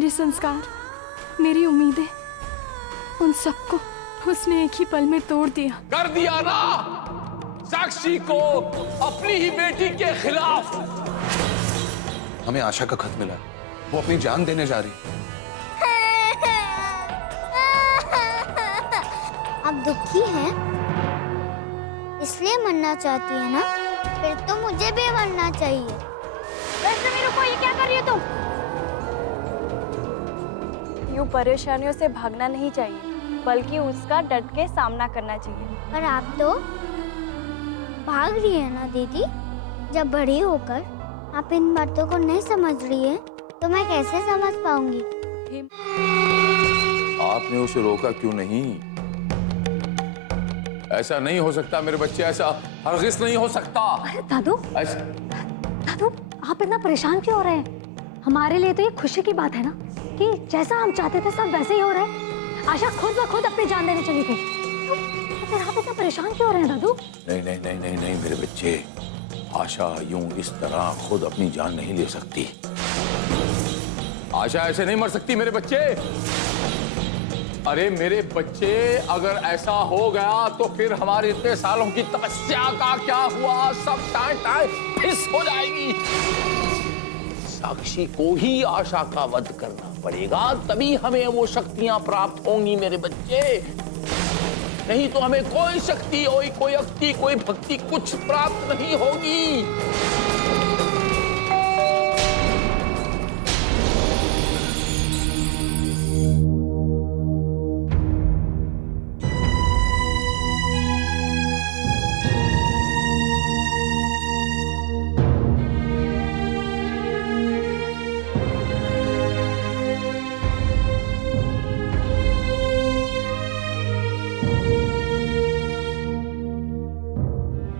मेरे संस्कार, मेरी उम्मीदें, उन सबको उसने एक ही पल में तोड़ दिया। कर दिया ना, साक्षी को अपनी ही बेटी के खिलाफ। हमें आशा का खत मिला, वो अपनी जान देने जा रही। आप दुखी हैं इसलिए मरना चाहती है ना, फिर तो मुझे भी मरना चाहिए। वैसे मेरे को ये क्या कर रही हो तुम? यूं परेशानियों से भागना नहीं चाहिए, बल्कि उसका डट के सामना करना चाहिए। पर आप तो भाग रही है ना दीदी। जब बड़ी होकर आप इन बातों को नहीं समझ रही है तो मैं कैसे समझ पाऊंगी? आपने उसे रोका क्यों नहीं? ऐसा नहीं हो सकता मेरे बच्चे, ऐसा हरगिज़ नहीं हो सकता। अरे दादू, दादू आप इतना परेशान क्यों हो रहे हैं? हमारे लिए तो ये खुशी की बात है ना कि जैसा हम चाहते थे सब वैसे ही हो रहा है। आशा खुद ब खुद अपनी जान देने चली गई। तो फिर आप इतना परेशान क्यों हो रहे हैं दादू? नहीं नहीं नहीं नहीं नहीं मेरे बच्चे, आशा यूं इस तरह खुद अपनी जान नहीं ले सकती। आशा ऐसे नहीं मर सकती मेरे बच्चे। अरे मेरे बच्चे, अगर ऐसा हो गया तो फिर हमारे इतने सालों की तपस्या का क्या हुआ? सब टाइम टाइम फिस हो जाएगी। साक्षी को ही आशा का वध करना पड़ेगा, तभी हमें वो शक्तियां प्राप्त होंगी मेरे बच्चे। नहीं तो हमें कोई शक्ति, कोई अक्ति, कोई भक्ति कुछ प्राप्त नहीं होगी।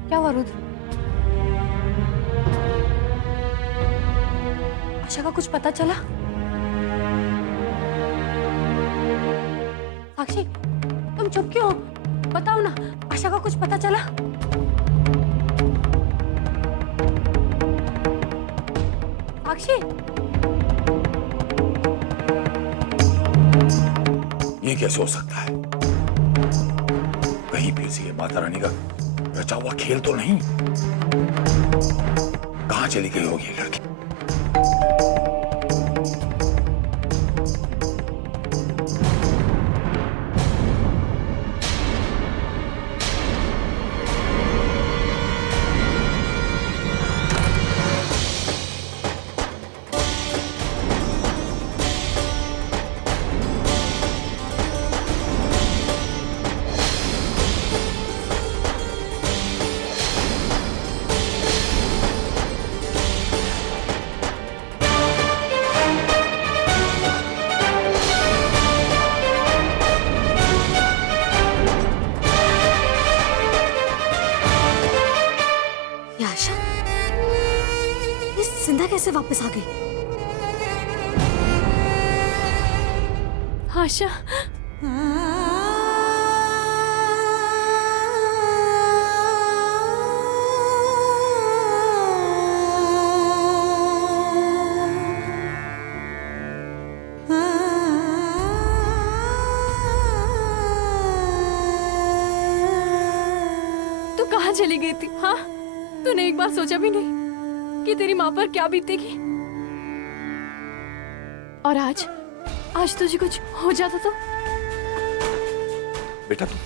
क्या हुआ रुद्र? आशा का कुछ पता चला? साक्षी तुम चुप क्यों हो? बताओ ना, आशा का कुछ पता चला? साक्षी, ये कैसे हो सकता है? कहीं फिर से ये माता रानी का रचा हुआ खेल तो नहीं? कहां चली गई होगी ये लड़की? ये आशा, ये जिंदा कैसे वापस आ गई? आशा, तू कहाँ चली गई थी? हाँ, तूने एक बार सोचा भी नहीं कि तेरी माँ पर क्या बीतेगी? और आज तुझे कुछ हो जाता तो? बेटा तुम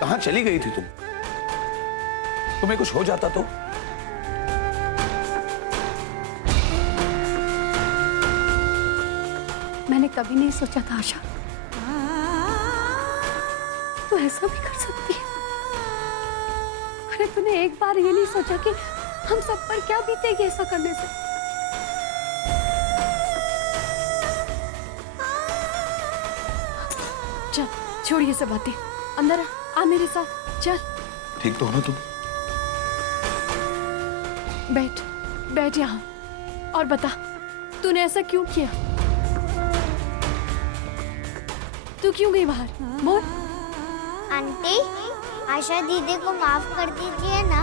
कहां चली गई थी? तुम्हें कुछ हो जाता तो? मैंने कभी नहीं सोचा था आशा तू ऐसा भी कर सकती है। अरे तूने एक बार ये नहीं सोचा कि हम सब पर क्या बीतेगी ऐसा करने से? चल छोड़ ये सब बातें, अंदर आ मेरे साथ चल। ठीक तो हो ना तुम? बैठ यहाँ और बता, तूने ऐसा क्यों किया? तू क्यों गई बाहर? बोल। आंटी, आशा दीदी को माफ कर दीजिए ना।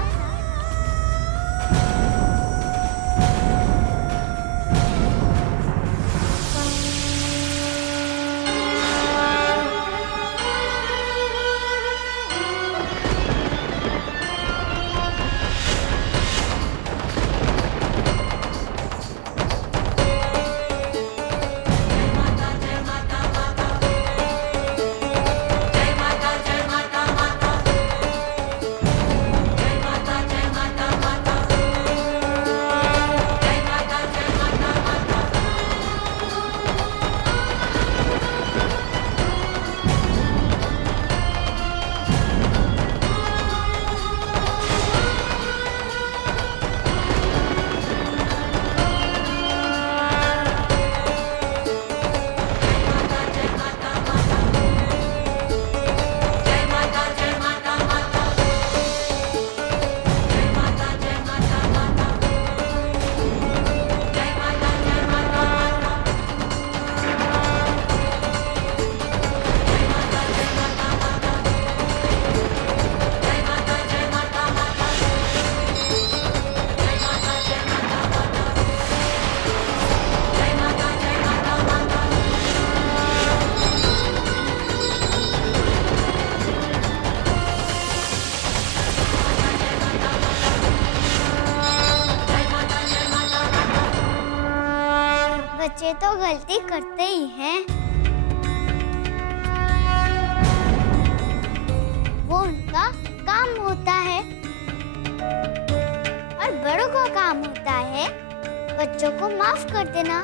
बच्चे तो गलती करते ही हैं। वो उनका काम होता है और बड़ों का काम होता है बच्चों को माफ कर देना।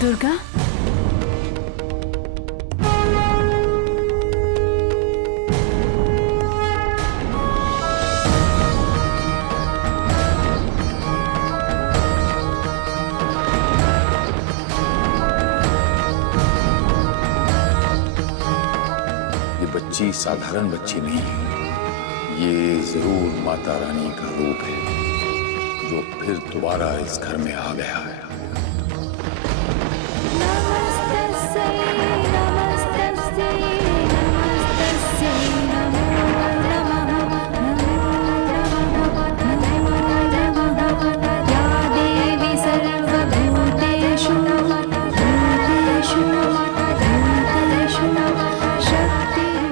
दुर्गा, ये बच्ची साधारण बच्ची नहीं है, ये जरूर माता रानी का रूप है जो फिर दोबारा इस घर में आ गया है।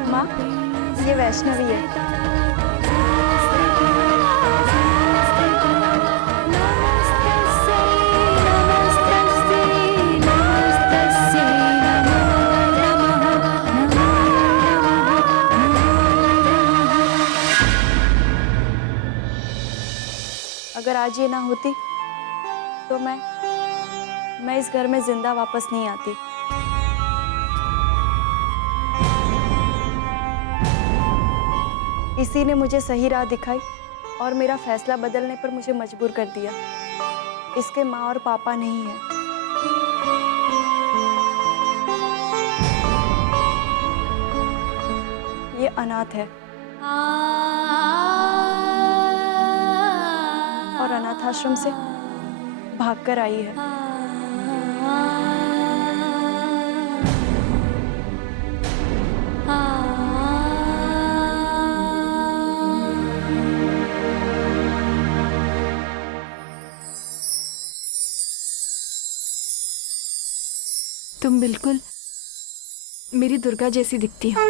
माँ, ये वैष्णवी है। अगर आज ये ना होती तो मैं इस घर में जिंदा वापस नहीं आती। इसी ने मुझे सही राह दिखाई और मेरा फैसला बदलने पर मुझे मजबूर कर दिया। इसके माँ और पापा नहीं है। ये अनाथ है और अनाथ आश्रम से भागकर आई है। तुम बिल्कुल मेरी दुर्गा जैसी दिखती हो।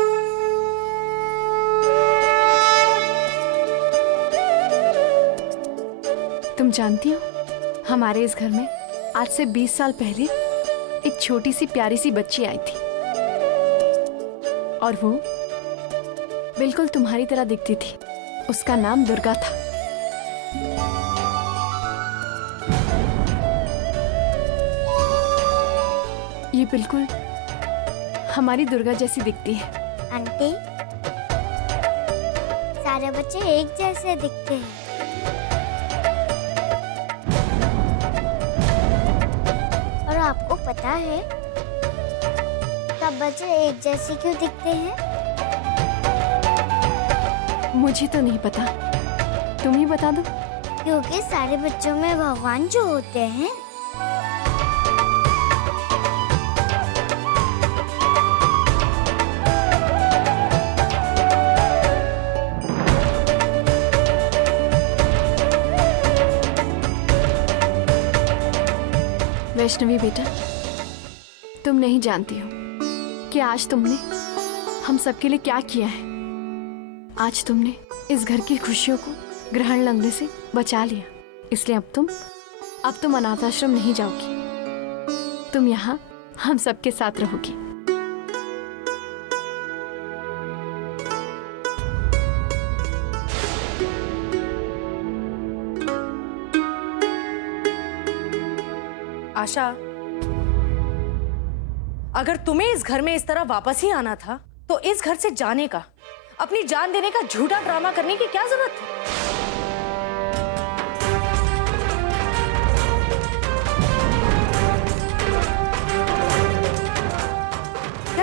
तुम जानती हो, हमारे इस घर में आज से 20 साल पहले एक छोटी सी प्यारी सी बच्ची आई थी और वो बिल्कुल तुम्हारी तरह दिखती थी। उसका नाम दुर्गा था। ये बिल्कुल हमारी दुर्गा जैसी दिखती है। आंटी, सारे बच्चे एक जैसे दिखते हैं। और आपको पता है सब बच्चे एक जैसे क्यों दिखते हैं? मुझे तो नहीं पता, तुम ही बता दो। क्योंकि सारे बच्चों में भगवान जो होते हैं वैष्णवी बेटा, तुम नहीं जानती हो कि आज तुमने हम सबके लिए क्या किया है। आज तुमने इस घर की खुशियों को ग्रहण लगने से बचा लिया। इसलिए अब तुम अनाथ आश्रम नहीं जाओगी। तुम यहाँ हम सबके साथ रहोगी। आशा, अगर तुम्हें इस घर में इस तरह वापस ही आना था तो इस घर से जाने का, अपनी जान देने का झूठा ड्रामा करने की क्या जरूरत थी?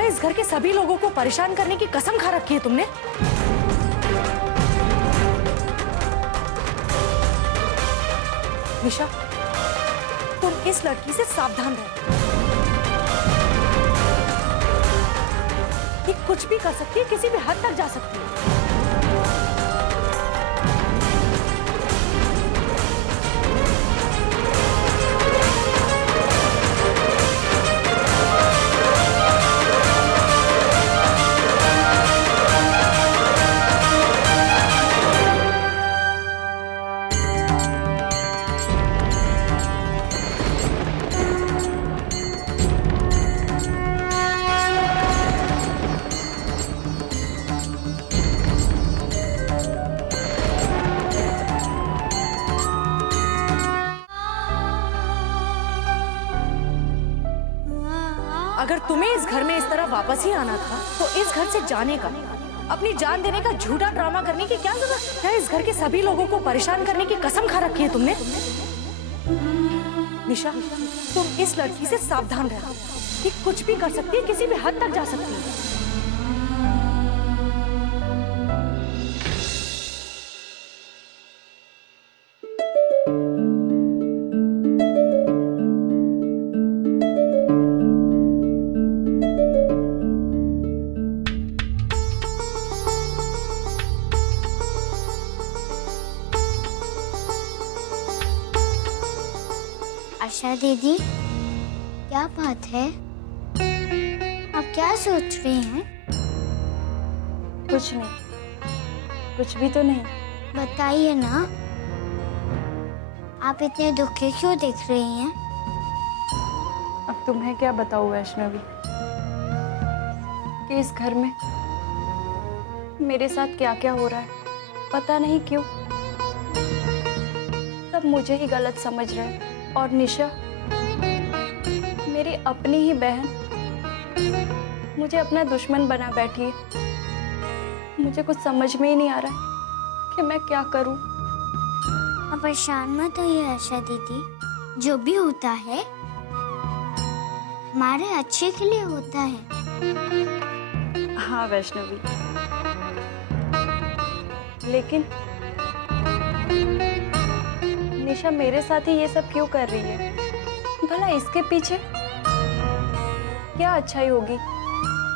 इस घर के सभी लोगों को परेशान करने की कसम खा रखी है तुमने? निशा, तुम इस लड़की से सावधान रहो। ये कुछ भी कर सकती है, किसी भी हद तक जा सकती है। अगर तुम्हें इस घर में इस तरह वापस ही आना था तो इस घर से जाने का, अपनी जान देने का झूठा ड्रामा करने की क्या जरूरत है? इस घर के सभी लोगों को परेशान करने की कसम खा रखी है तुमने। निशा, तुम इस लड़की से सावधान रहो। ये कुछ भी कर सकती है, किसी भी हद तक जा सकती है। आशा दीदी, क्या बात है? आप क्या सोच रही हैं? कुछ नहीं, कुछ भी तो नहीं। बताइए ना, आप इतने दुखी क्यों दिख रही हैं? अब तुम्हें क्या बताऊं वैष्णवी कि इस घर में मेरे साथ क्या क्या हो रहा है, पता नहीं क्यों सब मुझे ही गलत समझ रहे हैं। और निशा, मेरी अपनी ही बहन, मुझे अपना दुश्मन बना बैठी है। मुझे कुछ समझ में ही नहीं आ रहा है कि मैं क्या करूं। आप परेशान मत होइए आशा दीदी, जो भी होता है हमारे अच्छे के लिए होता है। हाँ वैष्णवी, लेकिन निशा मेरे साथ ही ये सब क्यों कर रही है? भला इसके पीछे क्या अच्छाई होगी?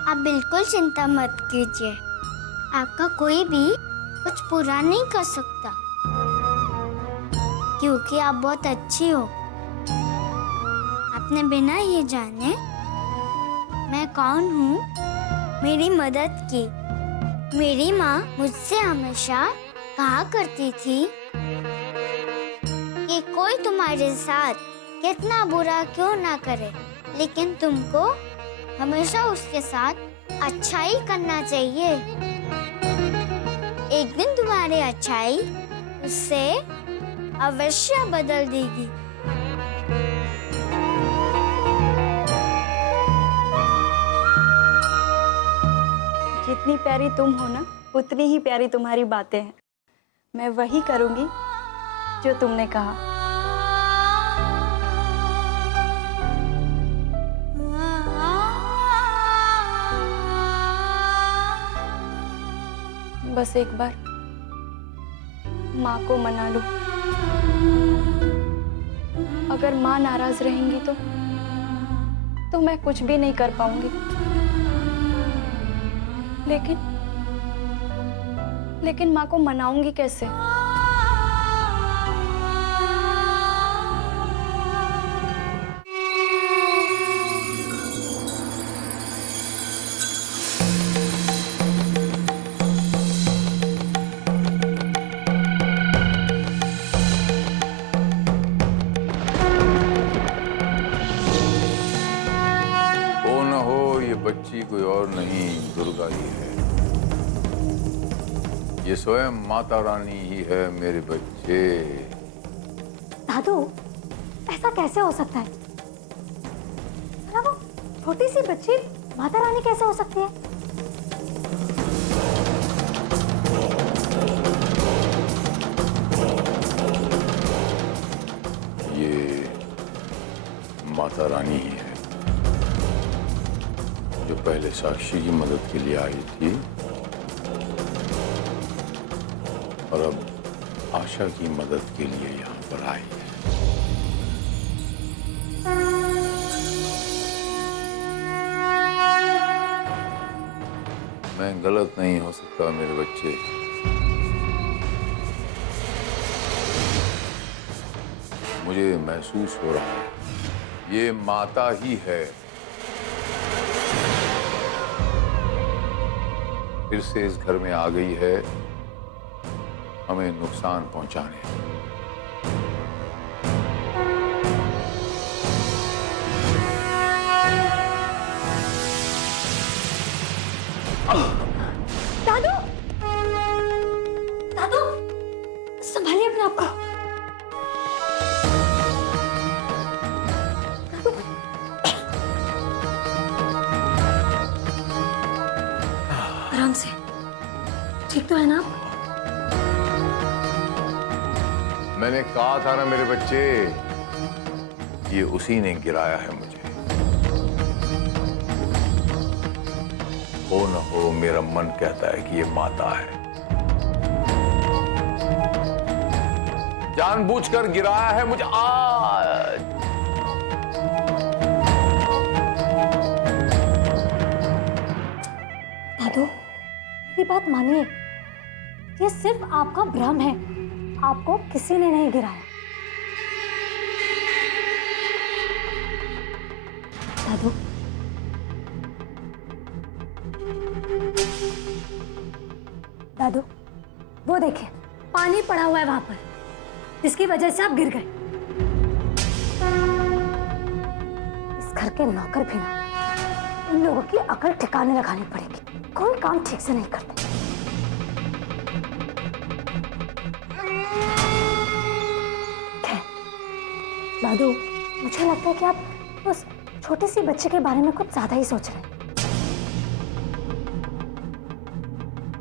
आप बिल्कुल चिंता मत कीजिए, आपका कोई भी कुछ बुरा नहीं कर सकता, क्योंकि आप बहुत अच्छी हो। आपने बिना ये जाने मैं कौन हूँ मेरी मदद की। मेरी माँ मुझसे हमेशा कहा करती थी कि कोई तुम्हारे साथ कितना बुरा क्यों ना करे, लेकिन तुमको हमेशा उसके साथ अच्छा ही करना चाहिए। एक दिन तुम्हारी अच्छाई उससे अवश्य बदल देगी। जितनी प्यारी तुम हो ना, उतनी ही प्यारी तुम्हारी बातें हैं। मैं वही करूंगी जो तुमने कहा। बस एक बार माँ को मना लो। अगर माँ नाराज रहेंगी तो मैं कुछ भी नहीं कर पाऊंगी। लेकिन माँ को मनाऊंगी कैसे? बच्ची कोई और नहीं, दुर्गा ही है। ये स्वयं माता रानी ही है मेरे बच्चे। दादू, ऐसा कैसे हो सकता है? वो छोटी सी बच्ची माता रानी कैसे हो सकती है? ये माता रानी ही है जो पहले साक्षी की मदद के लिए आई थी और अब आशा की मदद के लिए यहाँ पर आई है। मैं गलत नहीं हो सकता मेरे बच्चे। मुझे महसूस हो रहा है ये माता ही है, फिर से इस घर में आ गई है हमें नुकसान पहुंचाने। दादू, दादू, संभालिए अपने आप को। आराम से, ठीक तो है ना आप? मैंने कहा था ना मेरे बच्चे, ये उसी ने गिराया है मुझे। हो न हो मेरा मन कहता है कि ये माता है, जानबूझकर गिराया है मुझे आज। दादू, मेरी बात मानिए, ये सिर्फ आपका भ्रम है, आपको किसी ने नहीं गिराया। दादू, दादू, वो देखिए पानी पड़ा हुआ है वहां पर, जिसकी वजह से आप गिर गए। इस घर के नौकर भी ना, इन लोगों की अकल ठिकाने लगानी पड़ेगी, कोई काम ठीक से नहीं करते। खैर, दादू, मुझे लगता है कि आप उस छोटे सी बच्चे के बारे में कुछ ज्यादा ही सोच रहे हैं।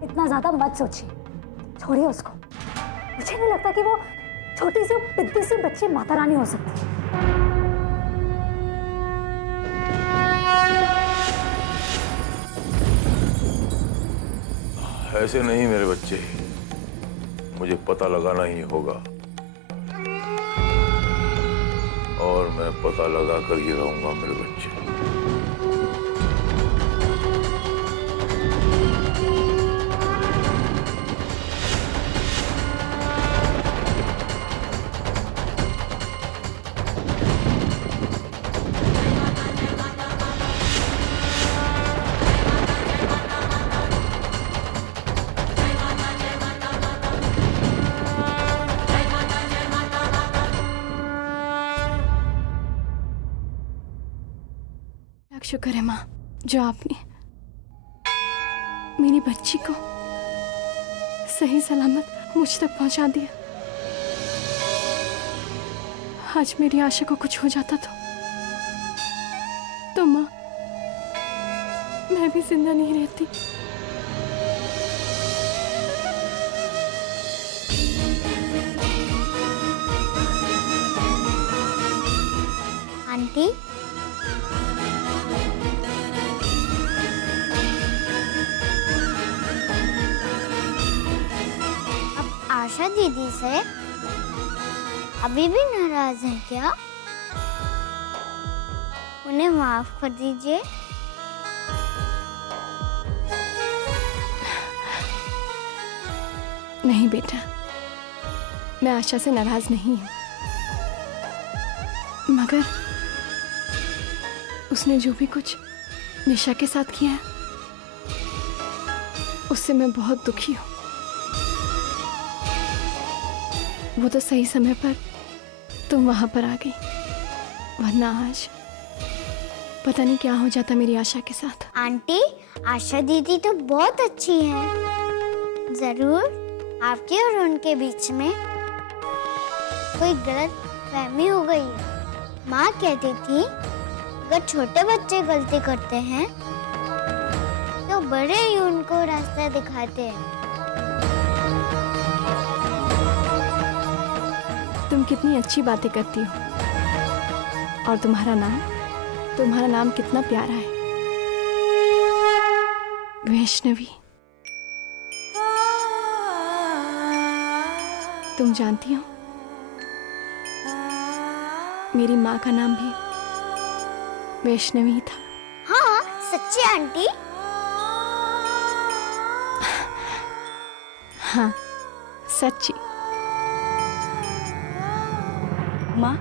इतना ज्यादा मत सोचिए, छोड़िए उसको। मुझे नहीं लगता कि वो छोटी सी पिद्दी सी बच्ची माता रानी हो सकती है। ऐसे नहीं मेरे बच्चे, मुझे पता लगाना ही होगा और मैं पता लगा कर ही रहूंगा मेरे बच्चे। शुक्र है माँ, जो आपने मेरी बच्ची को सही सलामत मुझ तक पहुंचा दिया। आज मेरी आशा को कुछ हो जाता तो माँ, मैं भी जिंदा नहीं रहती। आंटी, आशा दीदी से अभी भी नाराज हैं क्या? उन्हें माफ कर दीजिए। नहीं बेटा, मैं आशा से नाराज नहीं हूं, मगर उसने जो भी कुछ निशा के साथ किया है, उससे मैं बहुत दुखी हूं। वो तो सही समय पर तुम वहां पर आ गई, वरना आज पता नहीं क्या हो जाता मेरी आशा के साथ। आंटी, आशा दीदी तो बहुत अच्छी है। जरूर आपके और उनके बीच में कोई गलत फहमी हो गई है। माँ कहती थी अगर छोटे बच्चे गलती करते हैं तो बड़े ही उनको रास्ता दिखाते हैं। तुम कितनी अच्छी बातें करती हो, और तुम्हारा नाम कितना प्यारा है। वैष्णवी, तुम जानती हो मेरी माँ का नाम भी वैष्णवी था। हाँ, सच्ची आंटी? हाँ, सच्ची। माँ,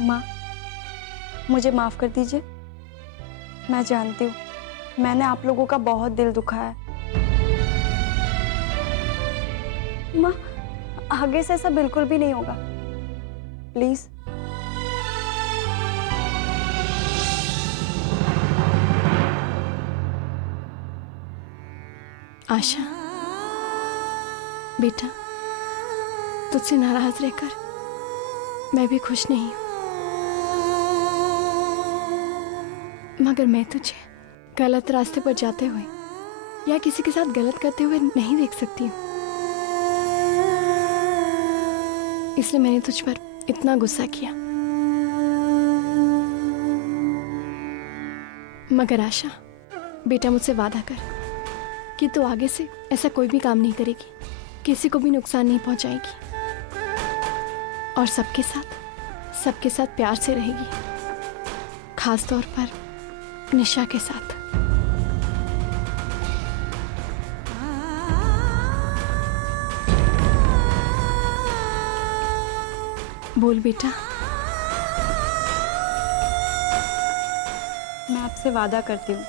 माँ, मुझे माफ कर दीजिए। मैं जानती हूँ मैंने आप लोगों का बहुत दिल दुखाया है। माँ, आगे से ऐसा बिल्कुल भी नहीं होगा, प्लीज। आशा, बेटा, तुझसे नाराज रहकर मैं भी खुश नहीं हूं, मगर मैं तुझे गलत रास्ते पर जाते हुए या किसी के साथ गलत करते हुए नहीं देख सकती हूँ। इसलिए मैंने तुझ पर इतना गुस्सा किया। मगर आशा, बेटा, मुझसे वादा कर कि तू आगे से ऐसा कोई भी काम नहीं करेगी, किसी को भी नुकसान नहीं पहुंचाएगी और सबके साथ प्यार से रहेगी, खास तौर पर निशा के साथ। बोल बेटा। मैं आपसे वादा करती हूँ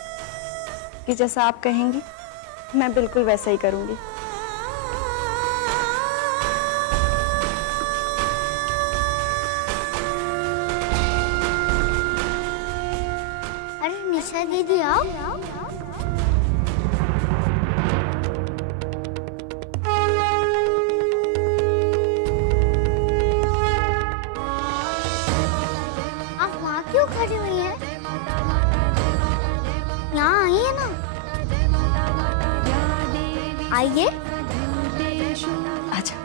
कि जैसा आप कहेंगी मैं बिल्कुल वैसा ही करूँगी। अरे निशा दीदी आओ। आप वहाँ क्यों खड़ी हुई हैं? यहाँ आइए ना। आइए। अच्छा।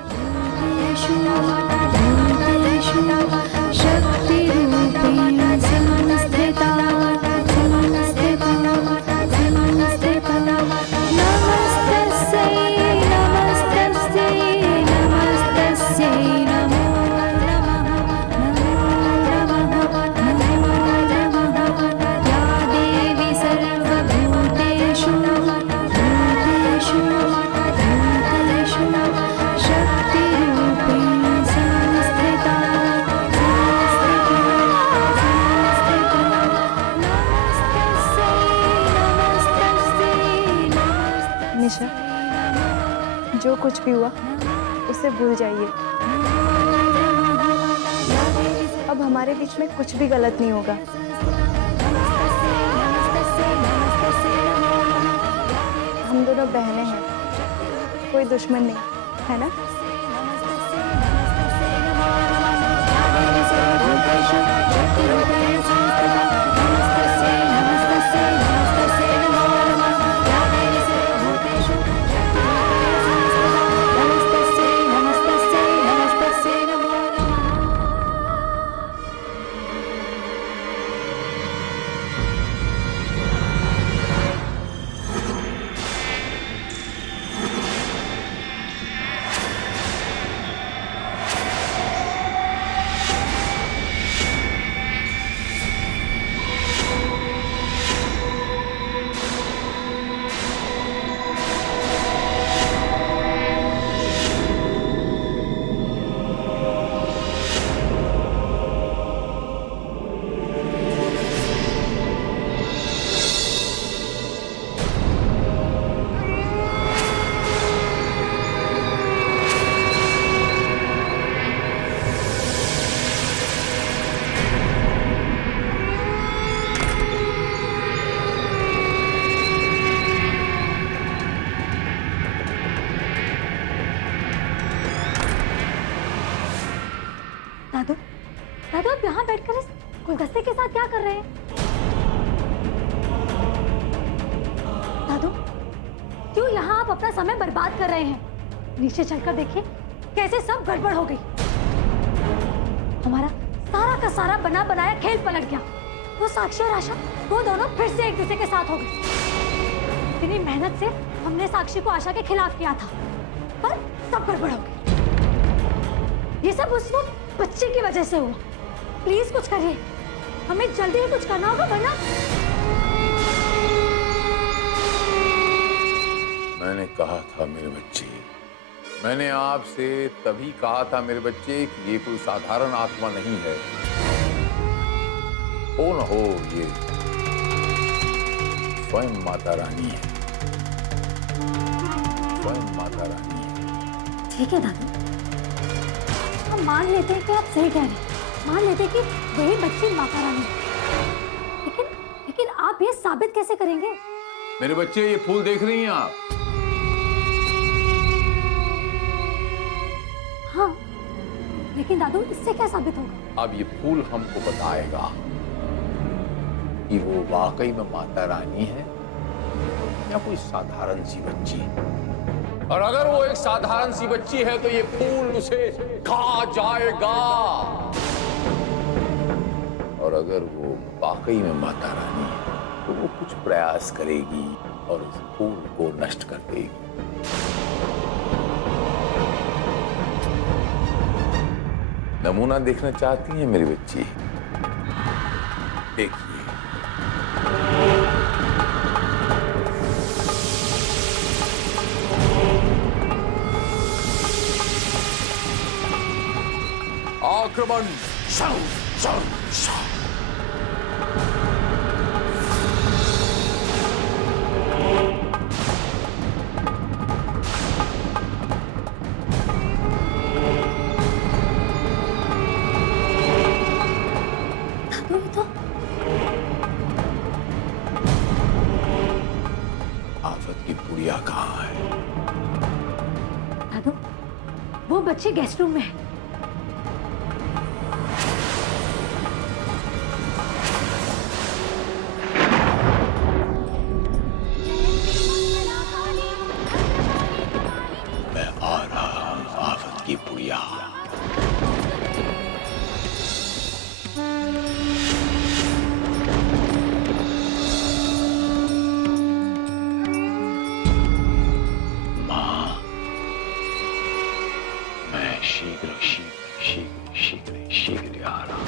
निशा, जो कुछ भी हुआ उसे भूल जाइए। अब हमारे बीच में कुछ भी गलत नहीं होगा। हम दोनों बहनें हैं, कोई दुश्मन नहीं, है ना? दादू, दादू, आप यहाँ बैठकर इस गुलदस्ते के साथ क्या कर रहे हैं? दादू, क्यों यहाँ आप अपना समय बर्बाद कर रहे हैं? नीचे चलकर देखिए कैसे सब गड़बड़ हो गई। हमारा सारा का सारा बना बनाया खेल पलट गया। वो साक्षी और आशा, वो दोनों फिर से एक दूसरे के साथ हो गए। इतनी मेहनत से हमने साक्षी को आशा के खिलाफ किया था, पर सब गड़बड़ हो गई। ये सब उस वो बच्चे की वजह से हुआ। प्लीज कुछ करिए, हमें जल्दी ही कुछ करना होगा, वरना। मैंने कहा था मेरे बच्चे, मैंने आपसे तभी कहा था मेरे बच्चे कि ये कोई साधारण आत्मा नहीं है। हो न हो ये स्वयं माता रानी है, स्वयं माता रानी है। ठीक है दादू, हम मान लेते हैं कि आप सही कह रहे हैं, मान लेते हैं कि वही बच्ची माता रानी है। लेकिन आप ये साबित कैसे करेंगे? मेरे बच्चे, ये फूल देख रही हैं आप? हाँ, लेकिन दादू इससे क्या साबित होगा? अब ये फूल हमको बताएगा कि वो वाकई में माता रानी है या कोई साधारण सी बच्ची। और अगर वो एक साधारण सी बच्ची है तो ये फूल उसे खा जाएगा, और अगर वो वाकई में माता रानी है तो वो कुछ प्रयास करेगी और इस फूल को नष्ट कर देगी। नमूना देखना चाहती हैं मेरी बच्ची? देखिए, आक्रमण। आफत की पुड़िया कहाँ है? दादू, वो बच्ची गेस्ट रूम में है। मैं आ रहा हूँ आफत की पुड़िया। शीघ्र शीघ्र शीघ्र शीघ्र शीघ्र आ रहा हूं।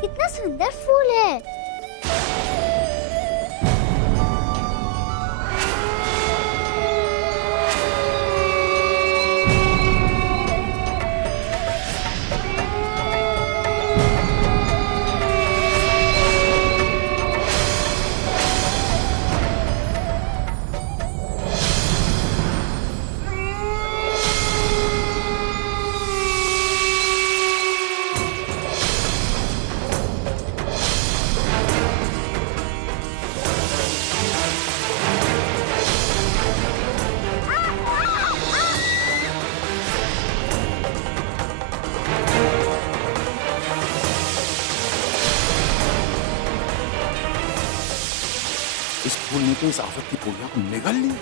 कितना सुंदर फूल है। इस फूल ने तो इस आफत की पूरिया को निगल ली।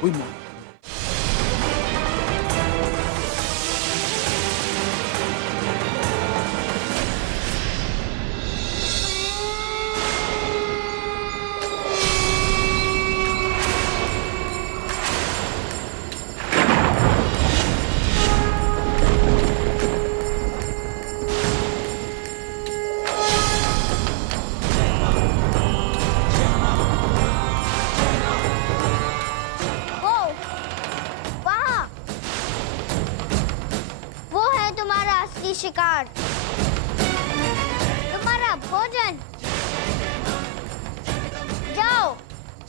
कोई मान शिकार, तुम्हारा भोजन। जाओ,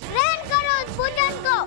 ग्रहण करो उस भोजन को।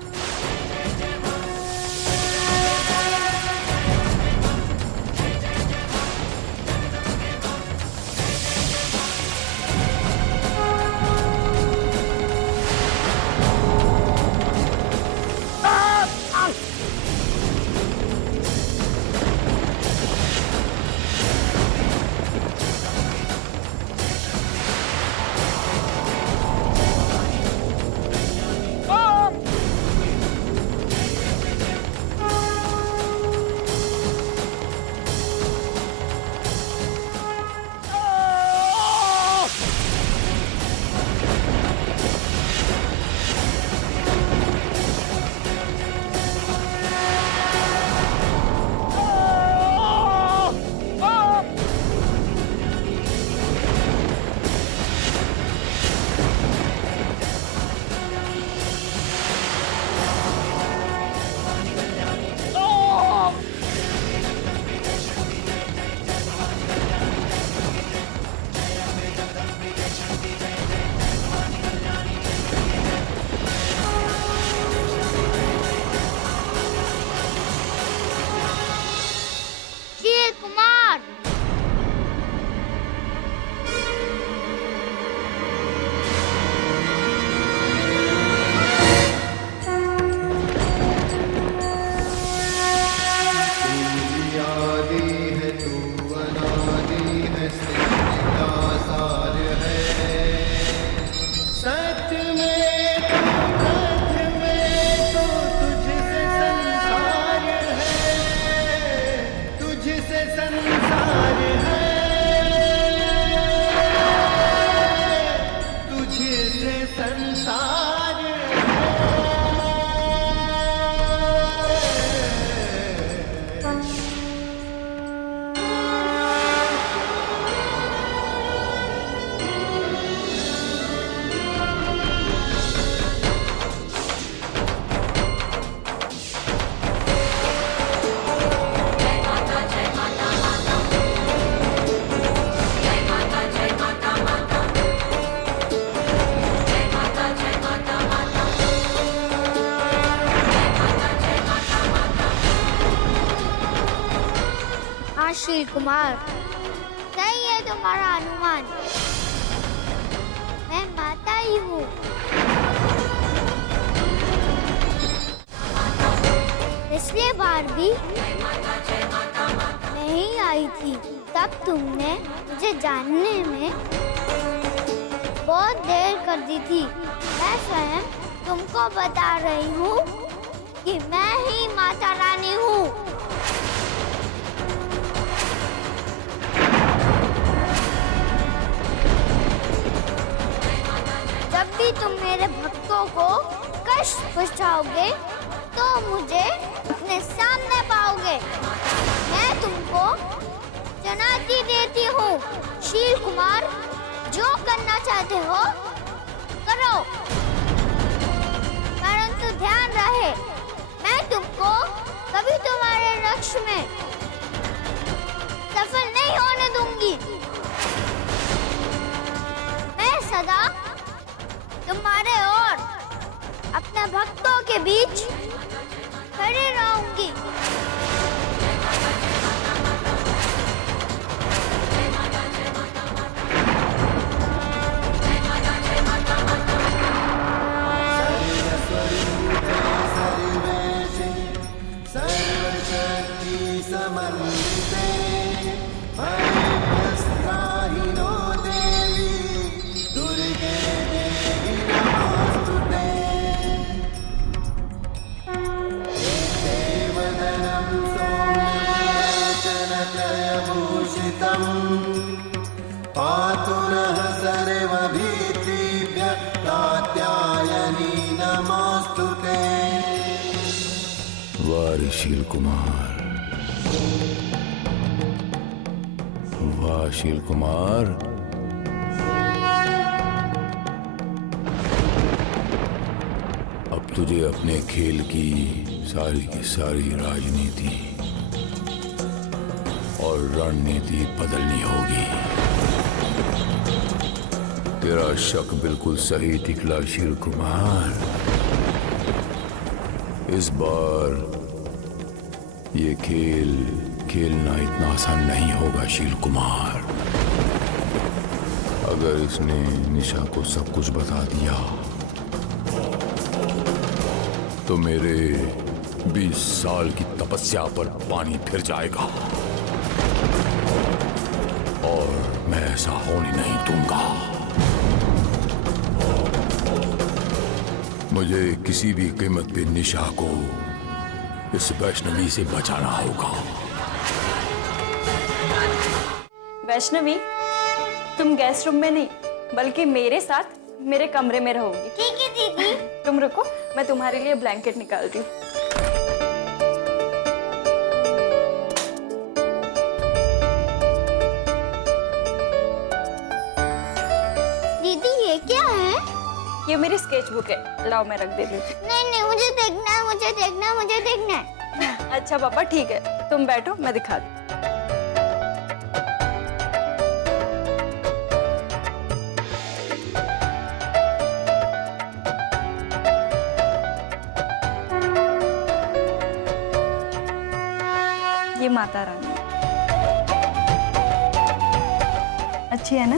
शील कुमार, सही है तुम्हारा अनुमान। मैं माता ही हूँ। पिछले बार भी मैं ही आई थी, तब तुमने मुझे जानने में बहुत देर कर दी थी। मैं स्वयं तुमको बता रही हूँ कि मैं ही माता रानी हूँ। जब भी तुम मेरे भक्तों को कष्ट पहुंचाओगे तो मुझे अपने सामने पाओगे। मैं तुमको चुनौती देती हूँ, शील कुमार, जो करना चाहते हो करो, परंतु ध्यान रहे मैं तुमको कभी तुम्हारे लक्ष्य में सफल नहीं होने दूंगी। मैं सदा तुम्हारे और अपने भक्तों के बीच खड़ी रहूंगी। पातु नः सर्वभीतिभ्यः कात्यायनी नमोस्तुते। वाह शील कुमार, वाह शील कुमार। अब तुझे अपने खेल की सारी राजनीति और रणनीति बदलनी होगी। तेरा शक बिल्कुल सही निकला शील कुमार। इस बार ये खेलना इतना आसान नहीं होगा शील कुमार। अगर इसने निशा को सब कुछ बता दिया तो मेरे 20 साल की तपस्या पर पानी फिर जाएगा और मैं ऐसा होने नहीं दूंगा। मुझे किसी भी कीमत पे निशा को इस वैष्णवी से बचाना होगा। वैष्णवी, तुम गेस्ट रूम में नहीं बल्कि मेरे साथ मेरे कमरे में रहोगी। ठीक है दीदी। तुम रुको, मैं तुम्हारे लिए ब्लैंकेट निकालती हूँ। दीदी ये क्या है? ये मेरी स्केच बुक है, लाओ मैं रख देती हूँ। नहीं मुझे देखना है, मुझे देखना है। अच्छा पापा ठीक है, तुम बैठो मैं दिखाती हूँ। ये माता रानी अच्छी है ना?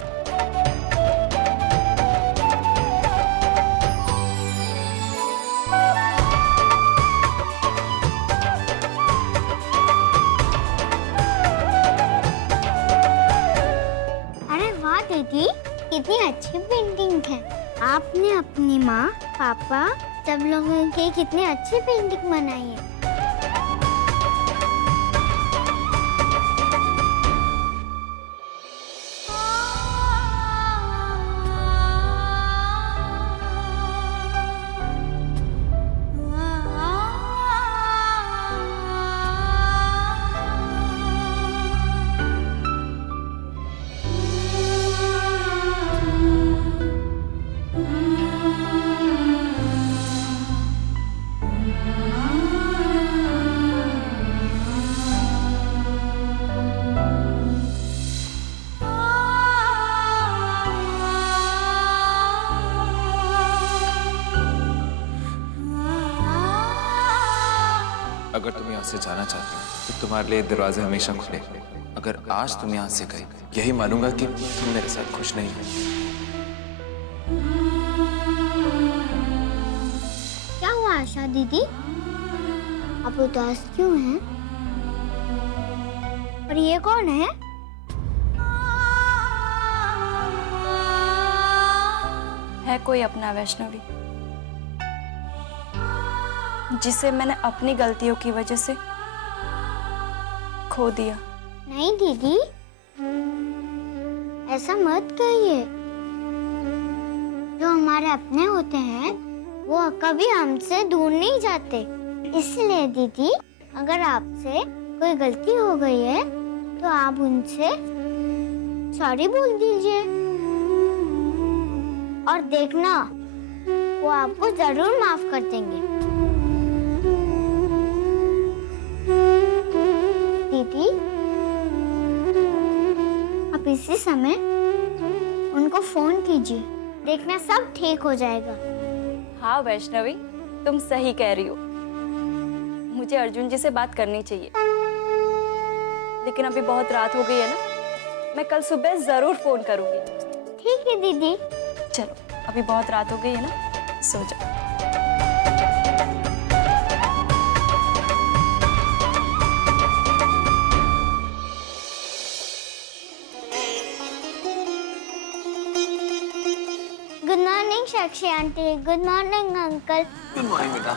अरे वाह दीदी, कितनी अच्छी पेंटिंग है। आपने अपनी माँ, पापा सब लोगों की कितनी अच्छी पेंटिंग बनाई है। अगर तुम यहाँ से जाना चाहते हो तो तुम्हारे लिए दरवाजे हमेशा खुले। अगर आज तुम यहाँ से गए, यही मानूंगा कि तुम मेरे साथ खुश नहीं हो। क्या हुआ आशा दीदी, आप उदास क्यों हैं? और ये कौन है? है कोई अपना वैष्णवी, जिसे मैंने अपनी गलतियों की वजह से खो दिया। नहीं दीदी, ऐसा मत कहिए। जो हमारे अपने होते हैं वो कभी हमसे दूर नहीं जाते। इसलिए दीदी, अगर आपसे कोई गलती हो गई है तो आप उनसे सॉरी बोल दीजिए और देखना वो आपको जरूर माफ कर देंगे। दीदी, आप इसी समय उनको फोन कीजिए, देखना सब ठीक हो जाएगा। हाँ वैष्णवी, तुम सही कह रही हो। मुझे अर्जुन जी से बात करनी चाहिए, लेकिन अभी बहुत रात हो गई है ना। मैं कल सुबह जरूर फोन करूंगी। ठीक है दीदी। चलो, अभी बहुत रात हो गई है ना, सो जाओ। Good morning Sakshi aunty. Good morning uncle. Good morning बेटा।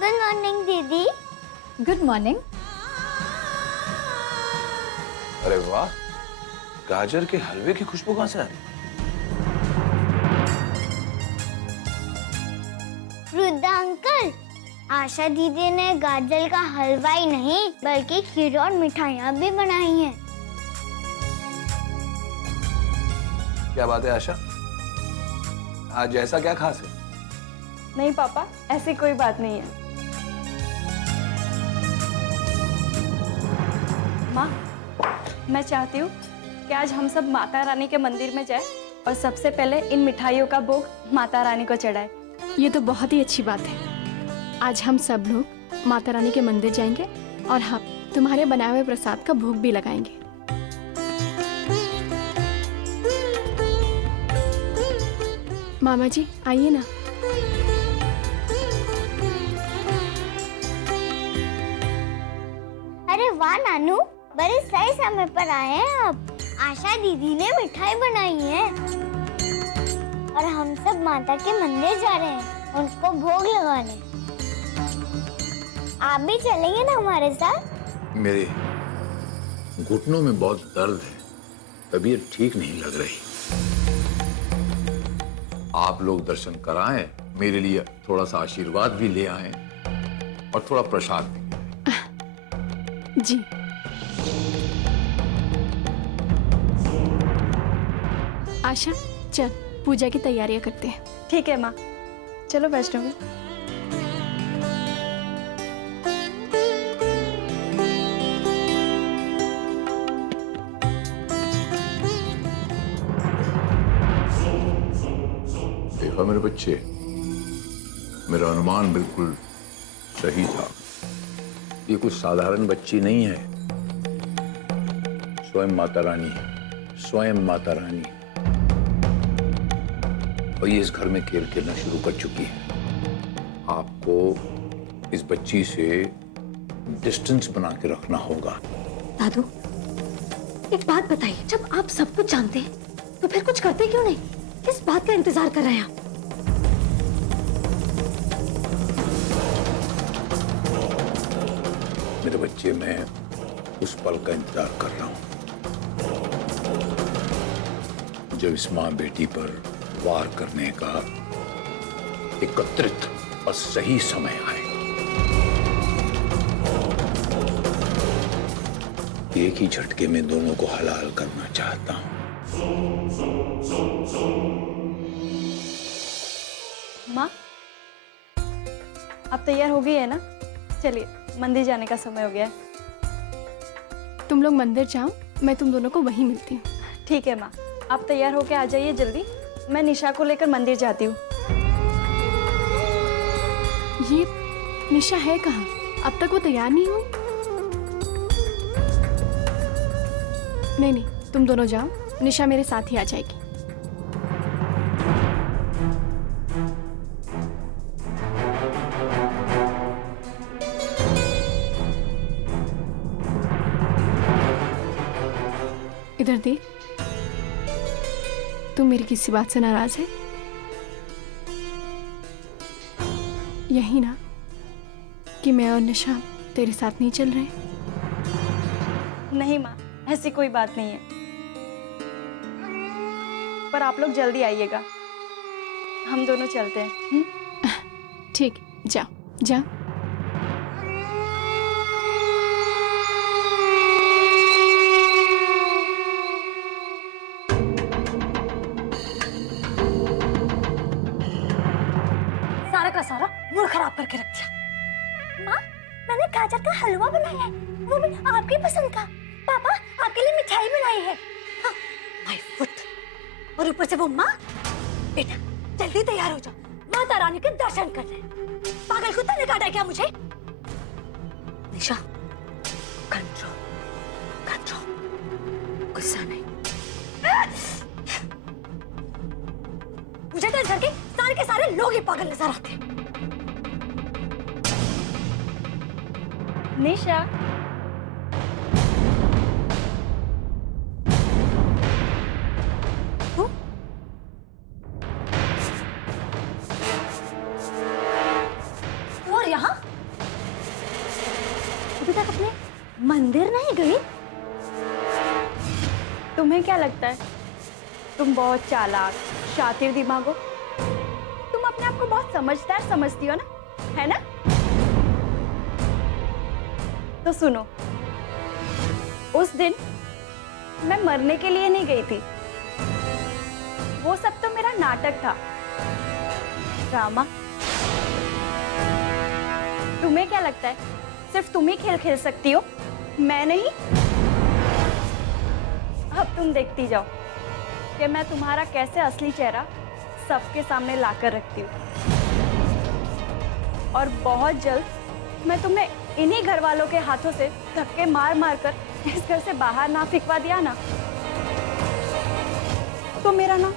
गुड मॉर्निंग दीदी। Good morning. अरे वाह, गाजर के हलवे की खुशबू कहां से आ रही? रुद्र अंकल, आशा दीदी ने गाजर का हलवा ही नहीं बल्कि खीर और मिठाइयाँ भी बनाई हैं। क्या बात है आशा? आज ऐसा क्या खास है? नहीं पापा, ऐसी कोई बात नहीं है। माँ, मैं चाहती हूँ कि आज हम सब माता रानी के मंदिर में जाएं और सबसे पहले इन मिठाइयों का भोग माता रानी को चढ़ाएं। ये तो बहुत ही अच्छी बात है। आज हम सब लोग माता रानी के मंदिर जाएंगे और हम तुम्हारे बनाए हुए प्रसाद का भोग भी लगाएंगे। मामा जी आइए ना। अरे वाह नानू, बड़े सही समय पर आए हैं आप। आशा दीदी ने मिठाई बनाई है और हम सब माता के मंदिर जा रहे हैं उनको भोग लगाने। आप भी चलेंगे ना हमारे साथ? मेरे घुटनों में बहुत दर्द है, तबीयत ठीक नहीं लग रही। आप लोग दर्शन कराएं, मेरे लिए थोड़ा सा आशीर्वाद भी ले आएं और थोड़ा प्रसाद भी। जी। आशा चल पूजा की तैयारियां करते हैं। ठीक है माँ, चलो वैष्णवी। देखा मेरे बच्चे, मेरा अनुमान बिल्कुल सही था। ये कुछ साधारण बच्ची नहीं है, स्वयं माता रानी है, स्वयं माता रानी। और ये इस घर में खेल खेलना शुरू कर चुकी है। आपको इस बच्ची से डिस्टेंस बना के रखना होगा। दादू, एक बात बताइए, जब आप सब कुछ जानते हैं तो फिर कुछ करते क्यों नहीं? किस बात का इंतजार कर रहे हैं आप? मेरे बच्चे, मैं उस पल का इंतजार कर रहा हूं जब इस मां बेटी पर वार करने का एकत्रित और सही समय आए। एक ही झटके में दोनों को हलाल करना चाहता हूं। माँ, अब तैयार हो गई है ना? चलिए, मंदिर जाने का समय हो गया है। तुम लोग मंदिर जाओ, मैं तुम दोनों को वहीं मिलती हूँ। ठीक है माँ, आप तैयार होके आ जाइए जल्दी। मैं निशा को लेकर मंदिर जाती हूँ। ये निशा है कहाँ? अब तक वो तैयार नहीं हुई। नहीं, तुम दोनों जाओ, निशा मेरे साथ ही आ जाएगी। इधर देख, तू मेरी किसी बात से नाराज है? यही ना कि मैं और निशा तेरे साथ नहीं चल रहे? नहीं माँ, ऐसी कोई बात नहीं है, पर आप लोग जल्दी आइएगा, हम दोनों चलते हैं। ठीक, जाओ जाओ। सारा का सारा मूड खराब करके रख दिया। माँ, मैंने गाजर का हलवा बनाया है, वो भी आपकी पसंद का। पापा, आपके लिए मिठाई बनाई है। हाँ, माय फुट। और ऊपर से वो माँ। बेटा, जल्दी तैयार हो जाओ, माता रानी के दर्शन कर रहे हैं। पागल कुत्ता ने काटा क्या मुझे? निशा, कंट्रोल, कंट्रोल, गुस्सा नहीं। मुझे तो इस घर के सारे लोग ही पागल नजर आते हैं। निशा, और यहाँ अभी तक अपने मंदिर नहीं गई? तुम तुम्हें क्या लगता है तुम बहुत चालाक शातिर दिमाग हो? तुम अपने आप को बहुत समझदार समझती हो ना, है ना? तो सुनो, उस दिन मैं मरने के लिए नहीं गई थी। वो सब तो मेरा नाटक था, ड्रामा। तुम्हें क्या लगता है सिर्फ तुम ही खेल खेल सकती हो, मैं नहीं? अब तुम देखती जाओ कि मैं तुम्हारा कैसे असली चेहरा सबके सामने लाकर रखती हूँ। और बहुत जल्द मैं तुम्हें इन्हीं घर वालों के हाथों से धक्के मार मार कर इस घर से बाहर ना फेंकवा दिया ना, तो मेरा नाम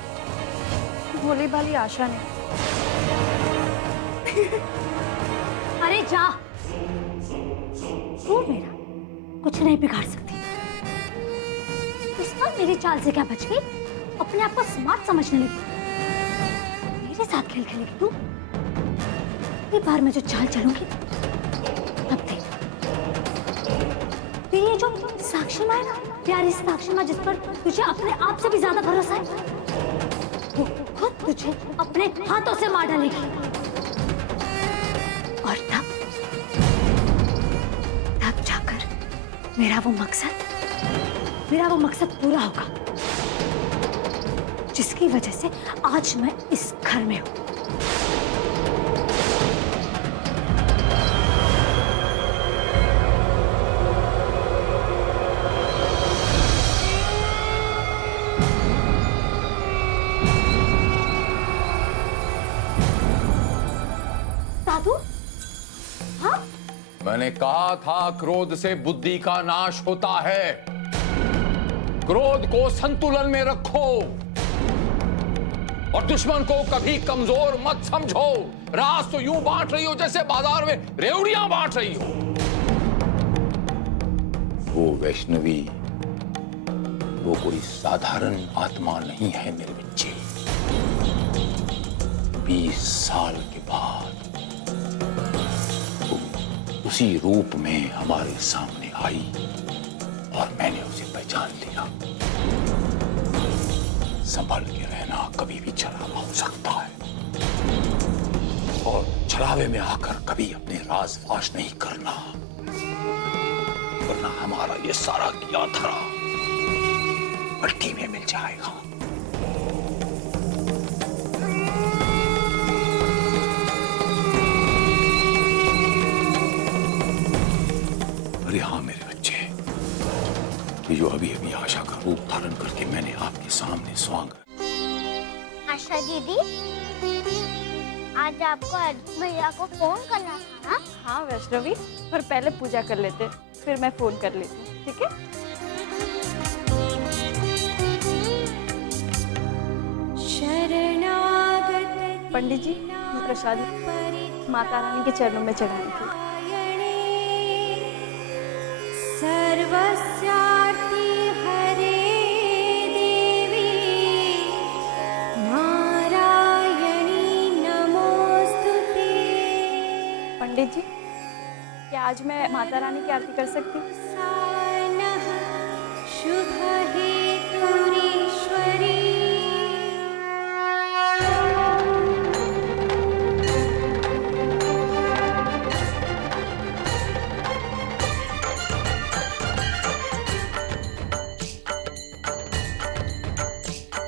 भोली भाली आशा नहीं। अरे जा, तू मेरा कुछ नहीं बिगाड़ सकती। इस बार मेरी चाल से क्या बच गई? अपने आप को स्मार्ट समझने लगी। मेरे साथ खेल खेलेगी तू? एक बार मैं जो चाल चलूंगी तब देख। फिर ये जो साक्षी माँ है ना, प्यारी साक्षी माँ, जिस पर तुझे अपने आप से भी ज्यादा भरोसा है, वो खुद तुझे अपने हाथों से मार डालेगी। और तब जाकर मेरा वो मकसद पूरा होगा जिसकी वजह से आज मैं इस घर में हूं। दादू, हाँ? मैंने कहा था क्रोध से बुद्धि का नाश होता है। क्रोध को संतुलन में रखो और दुश्मन को कभी कमजोर मत समझो। राज तो यूं बांट रही हो जैसे बाजार में रेवड़ियां बांट रही हो। वो वैष्णवी, वो कोई साधारण आत्मा नहीं है मेरे बच्चे। 20 साल के बाद वो उसी रूप में हमारे सामने आई और मैंने उसे पहचान लिया। संभल के रहना, कभी भी छलावा हो सकता है और छलावे में आकर कभी अपने राज फाश नहीं करना, वरना हमारा ये सारा किया धरा मिट्टी में मिल जाएगा। अरे हाँ मेरे बच्चे, ये जो अभी अभी आशा का रूप धारण करके मैंने आपके सामने स्वागत। आशा दीदी, आज आपको अर्जुन भैया को फोन करना था ना? हाँ वैष्णवी, पर पहले पूजा कर लेते, फिर मैं फोन कर लेती, ठीक है? पंडित जी, ये प्रसाद माता रानी के चरणों में चढ़ानी थी। सर्वस्यार्ति हरे देवी नारायणी नमोस्तुते। पंडित जी, क्या आज मैं माता रानी की आरती कर सकती हूँ? शुभ हेतुरीश्वरी।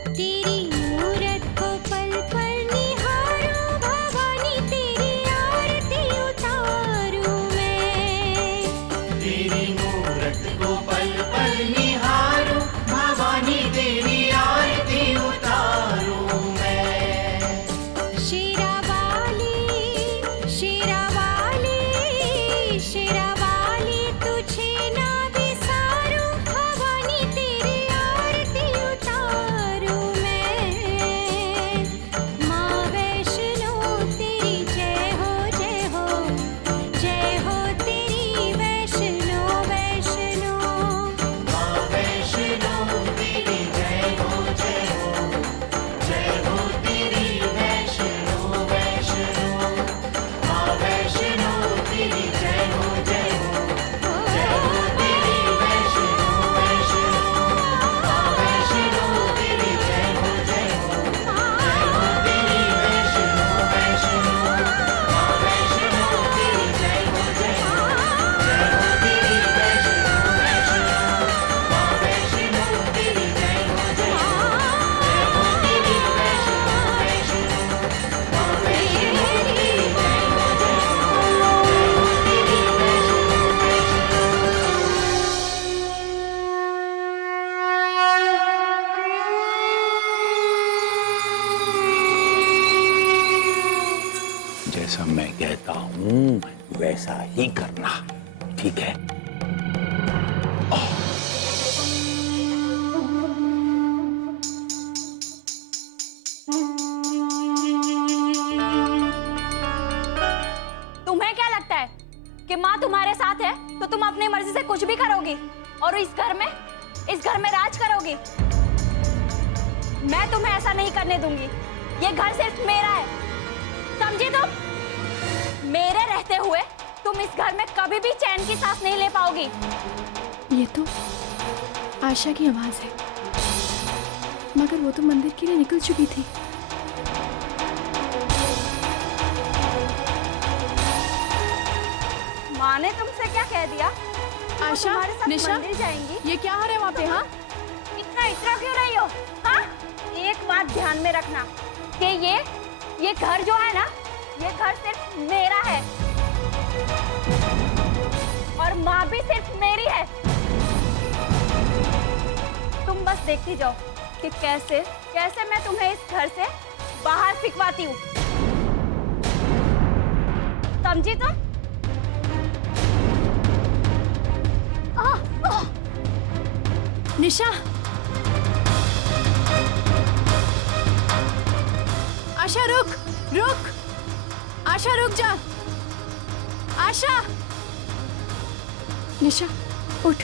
तेरी मूरत को पल पल निहारूं भवानी, तेरी आरती उतारूं मैं। तेरी मूरत को पल पल निहारूं भवानी, तेरी आरती उतारूं मैं। शेरावाली शेरावाली शेरावाली, तुझे ना बिसारूं भवानी, तेरी आरती उतारूं मैं। जैसा मैं कहता हूं वैसा ही करना, ठीक है? तुम्हें क्या लगता है कि माँ तुम्हारे साथ है तो तुम अपनी मर्जी से कुछ भी करोगी और इस घर में राज करोगी? मैं तुम्हें ऐसा नहीं करने दूंगी। ये घर सिर्फ मेरा है, समझी तुम? मेरे रहते हुए तुम इस घर में कभी भी चैन की सांस नहीं ले पाओगी। ये तो आशा की आवाज है, मगर वो तो मंदिर के लिए निकल चुकी थी। माँ ने तुमसे क्या कह दिया? आशा, तुम्हारे साथ निशा, मंदिर जाएंगी? ये क्या हो रहा है वहाँ पे? हाँ, इतना इतना क्यों रही हो? हाँ? एक बात ध्यान में रखना कि ये घर जो है ना, ये घर सिर्फ मेरा है और माँ भी सिर्फ मेरी है। तुम बस देखती जाओ कि कैसे मैं तुम्हें इस घर से बाहर फेंकवाती हूँ, समझी तुम? निशा, आशा रुक, आशा रुक जा, आशा। निशा उठ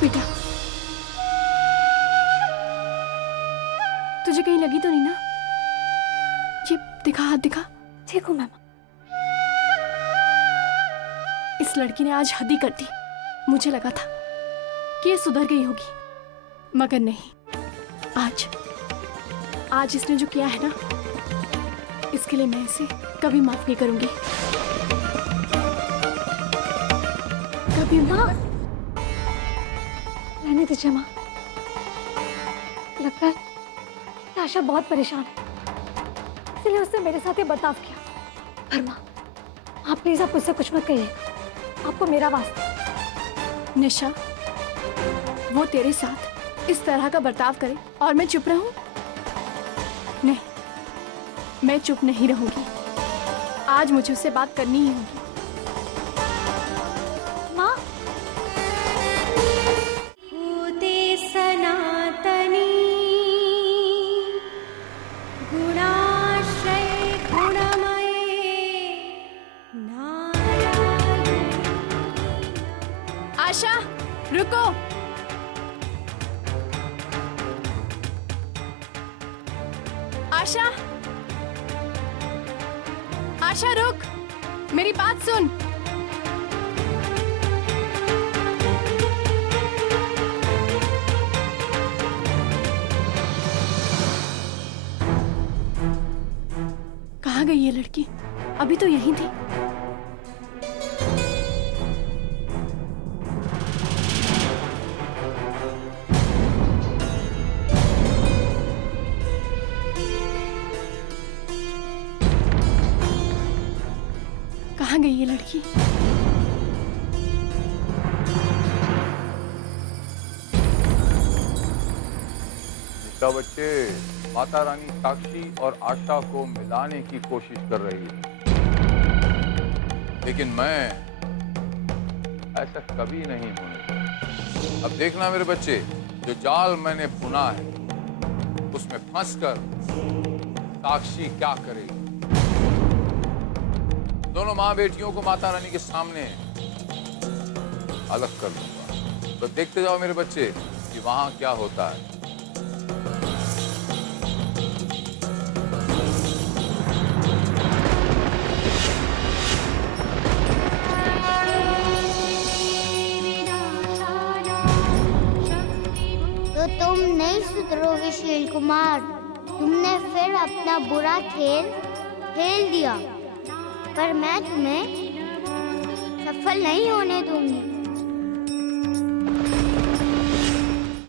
बेटा। तुझे कहीं लगी तो नहीं ना? ये दिखा, हाथ दिखा। ठीक हूँ मैम। इस लड़की ने आज हद ही कर दी। मुझे लगा था कि ये सुधर गई होगी, मगर नहीं। आज इसने जो किया है ना, इसके लिए मैं इसे कभी माफ नहीं करूंगी, कभी। माँ, रहने दीजिए माँ। लगता है कि आशा बहुत परेशान है, इसलिए उसने मेरे साथ ये बर्ताव किया। पर माँ, आप प्लीज आप मुझसे कुछ मत कहिए, आपको मेरा वास्ता। निशा, वो तेरे साथ इस तरह का बर्ताव करे और मैं चुप रहूं? नहीं, मैं चुप नहीं रहूंगी। आज मुझे उससे बात करनी ही होगी। माँ, भूते सनातनी गुणाश्रय गुणमये नारायणी। आशा रुको। आशा रुक, मेरी बात सुन। कहाँ गई ये लड़की? अभी तो यहीं थी। कहाँ गई ये लड़की? निशा बच्चे, माता रानी साक्षी और आशा को मिलाने की कोशिश कर रही है, लेकिन मैं ऐसा कभी नहीं होने दूंगा। अब देखना मेरे बच्चे, जो जाल मैंने बुना है उसमें फंसकर साक्षी क्या करेगी। दोनों माँ बेटियों को माता रानी के सामने अलग कर दूंगा। तो देखते जाओ मेरे बच्चे कि वहां क्या होता है। तो तुम नहीं सुधरोगे शील कुमार। तुमने फिर अपना बुरा खेल खेल दिया, पर मैं तुम्हें सफल नहीं होने दूंगी।